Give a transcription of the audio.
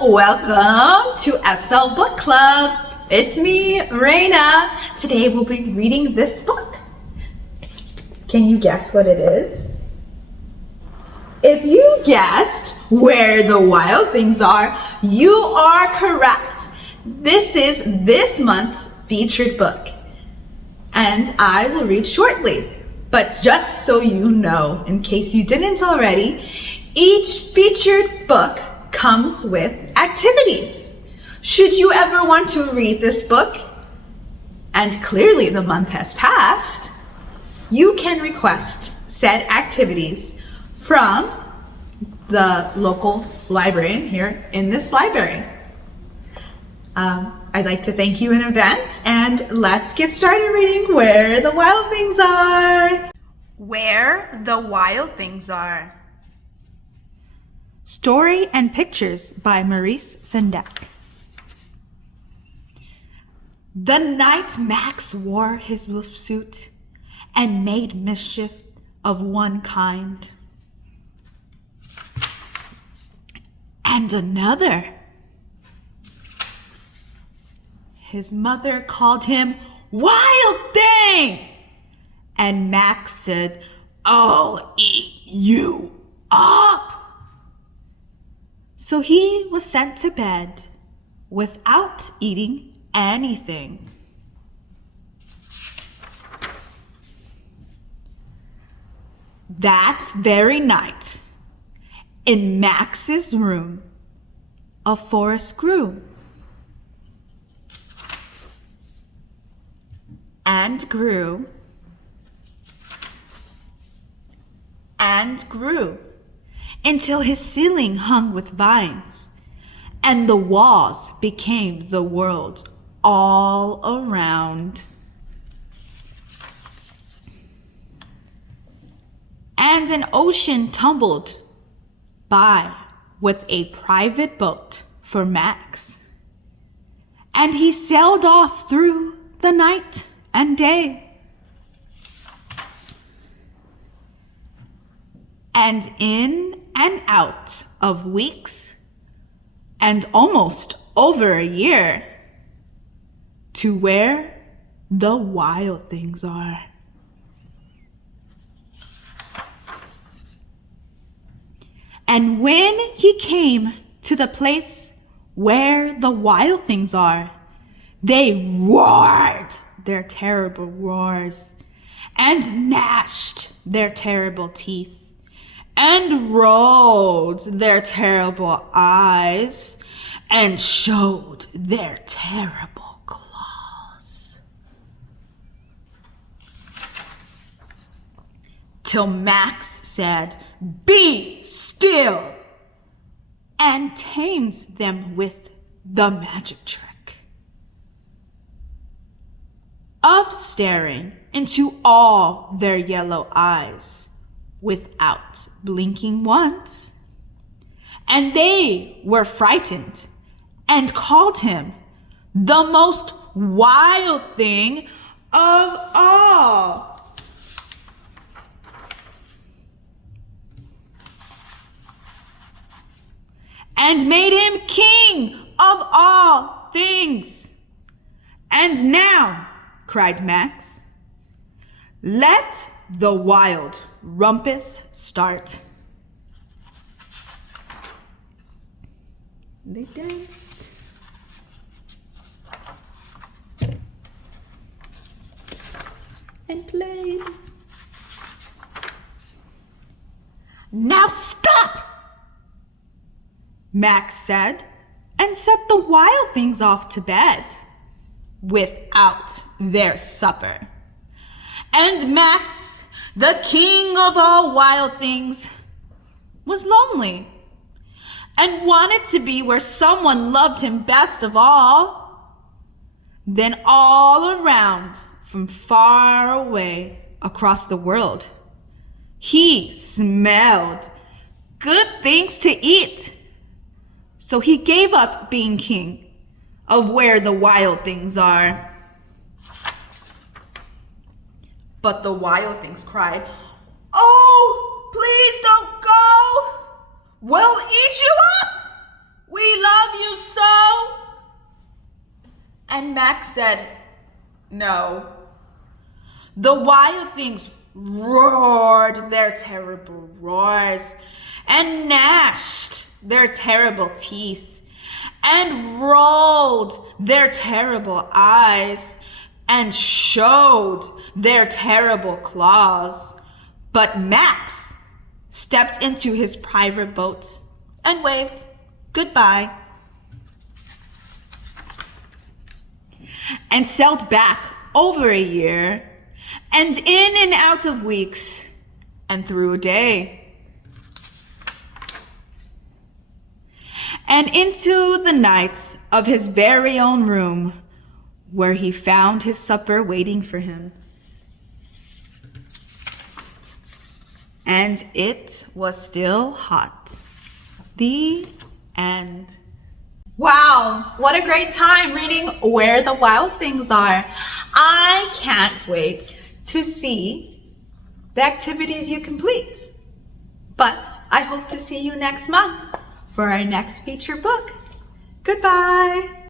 Welcome to SL Book Club. It's me, Raina. Today we'll be reading this book. Can you guess what it is? If you guessed Where the Wild Things Are, you are correct. This is this month's featured book, and I will read shortly. But just so you know, in case you didn't already, each featured book comes with activities. Should you ever want to read this book, and clearly the month has passed, you can request said activities from the local librarian here in this library. I'd like to thank you in advance, and let's get started reading Where the Wild Things Are. Where the Wild Things Are. Story and pictures by Maurice Sendak. The night Max wore his wolf suit and made mischief of one kind and another, his mother called him Wild Thing, and Max said, "I'll eat you up." So he was sent to bed without eating anything. That very night, in Max's room, a forest grew and grew and grew until his ceiling hung with vines, and the walls became the world all around. And an ocean tumbled by with a private boat for Max, and he sailed off through the night and day. And in and out of weeks and almost over a year to where the wild things are. And when he came to the place where the wild things are, they roared their terrible roars and gnashed their terrible teeth and rolled their terrible eyes and showed their terrible claws. Till Max said, "Be still," and tames them with the magic trick of staring into all their yellow eyes without blinking once. And they were frightened and called him the most wild thing of all. And made him king of all things. And now, cried Max, let the wild rumpus start. They danced and played. Now stop, Max said, and set the wild things off to bed without their supper. And Max, the king of all wild things, was lonely and wanted to be where someone loved him best of all. Then all around, from far away across the world, he smelled good things to eat. So he gave up being king of where the wild things are. But the wild things cried, "Oh, please don't go. We'll eat you up. We love And Max said, "No." The wild things roared their terrible roars and gnashed their terrible teeth and rolled their terrible eyes and showed their terrible claws. But Max stepped into his private boat and waved goodbye and sailed back over a year and in and out of weeks and through a day and into the night of his very own room, where he found his supper waiting for him. And it was still hot. The end. Wow, what a great time reading Where the Wild Things Are. I can't wait to see the activities you complete. But I hope to see you next month for our next feature book. Goodbye.